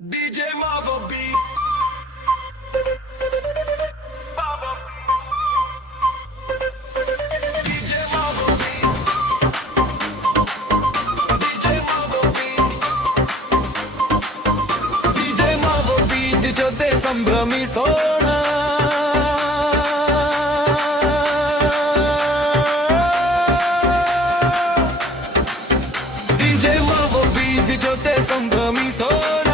DJ Marvo beat. Marvo. DJ Marvo beat. DJ Marvo beat. DJ Marvo beat ಜೊತೆ ಸಂಭ್ರಮಿಸೋಣ DJ Marvo beat ಜೊತೆ ಸಂಭ್ರಮಿಸೋಣ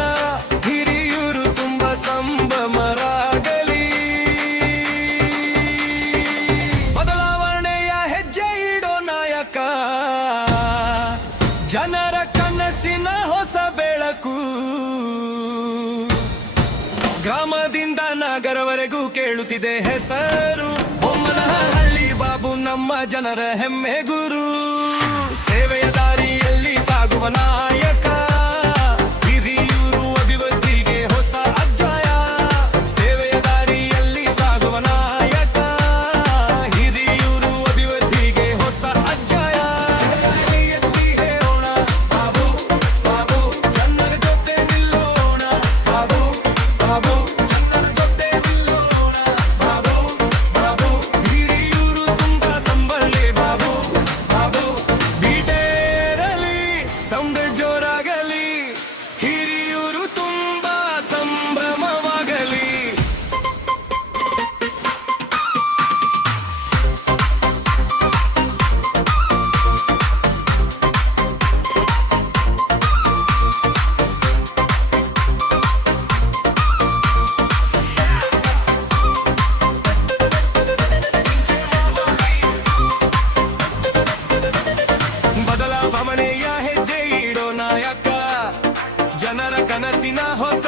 ಹಿರಿಯೂರು ತುಂಬ ಸಂಭ್ರಮರಾಗಲಿ ಬದಲಾವಣೆಯ ಹೆಜ್ಜೆ ಇಡೋ ನಾಯಕ ಜನರ ಕನಸಿನ ಹೊಸ ಬೆಳಕು ಗ್ರಾಮದಿಂದ ನಗರವರೆಗೂ ಕೇಳುತ್ತಿದೆ ಹೆಸರು ಬೊಮ್ಮನಹಳ್ಳಿ ಬಾಬು ನಮ್ಮ ಜನರ ಹೆಮ್ಮೆ ಗುರು ಸೇವೆಯ ದಾರಿಯಲ್ಲಿ ಸಾಗುವ ನಾಯಕ ಹಿರಿಯೂರು ಅಭಿವೃದ್ಧಿಗೆ ಹೊಸ ಅಧ್ಯಾಯ ಸೇವೆಯ ದಾರಿಯಲ್ಲಿ ಸಾಗುವ ನಾಯಕ ಹಿರಿಯೂರು ಅಭಿವೃದ್ಧಿಗೆ ಹೊಸ ಅಧ್ಯಾಯ ಎತ್ತಿ ಹೇಳೋಣ ಬಾಬು ಬಾಬು ಜನರ ಜೊತೆ ನಿಲ್ಲೋಣ ಬಾಬು ಬಾಬು ಜನರ ಜೊತೆ ನಿಲ್ಲೋಣ ಬಾಬು ಬಾಬು ಹಿರಿಯೂರು ತುಂಬ ಸಂಬಳ್ಳಿ ಬಾಬು ಬಾಬು ಬೀಟೇರಲಿ ಸೌಂಡ್ ಜೋರಾಗಲಿ ಹಿರಿಯೂರು ತುಂಬ ಸಂಭ್ರಮವಾಗಲಿ ಬದಲಾವಣೆಯ ಹೆಜ್ಜೆ ಇಡೋ ನಾಯಕ ಜನರ ಕನಸಿನ ಹೊಸ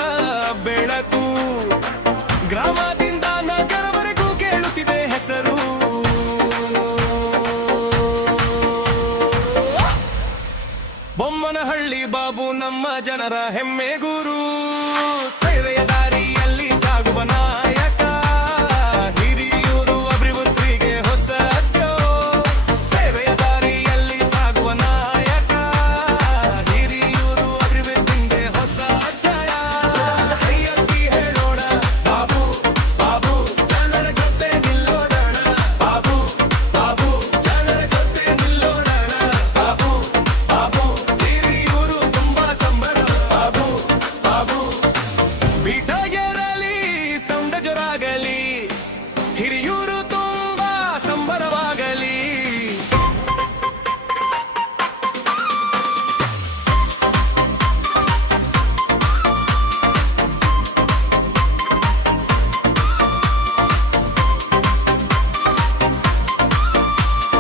ಬೆಳಕು ಗ್ರಾಮದಿಂದ ನಗರವರೆಗೂ ಕೇಳುತ್ತಿದೆ ಹೆಸರು ಬೊಮ್ಮನಹಳ್ಳಿ ಬಾಬು ನಮ್ಮ ಜನರ ಹೆಮ್ಮೆ ಗುರು ಸೇವೆಯ ದಾರಿಯಲ್ಲಿ ಸಾಗುವ ನಾಯಕ ಹಿರಿಯೂರು ಅಭಿವೃದ್ಧಿಗೆ ಹೊಸ ಸೇವೆಯ ದಾರಿಯಲ್ಲಿ ಸಾಗುವ ನಾಯಕ ಹಿರಿಯೂರು ಅಭಿವೃದ್ಧಿಗೆ ಹೊಸ ಅಧ್ಯಾಯ ಕೈ ಎತ್ತಿ ಹೇಳೋಣ ಬಾಬು ಬಾಬು ಜನರ ಜೊತೆ ನಿಲ್ಲೋಣ ಬಾಬು ಬಾಬು ಜನರ ಜೊತೆ ನಿಲ್ಲೋಣ ಬಾಬು ಬಾಬು ಹಿರಿಯೂರು ತುಂಬಾ ಸಂಭ್ರಮ ಬಾಬು ಬಾಬು ಬೀಟ ಏರಲಿ ಸೌಂಡ ಜೋರಾಗಲಿ ಹಿರಿಯೂರು ತುಂಬಾ ಸಂಭ್ರಮವಾಗಲಿ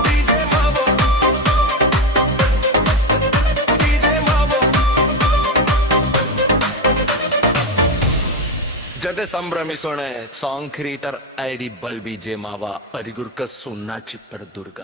DJ Marvo DJ Marvo ಜೊತೆ ಸಂಭ್ರಮಿಸೋಣ ಸಾಂಗ್ ಕ್ರಿಯೇಟರ್ ಐಡಿ ಬಲ್ಬಿ ಜೆ ಮಾವ ಪರಿಗುರ್ಕ ಸುನ್ನ ಚಿಪ್ಪಡ ದುರ್ಗ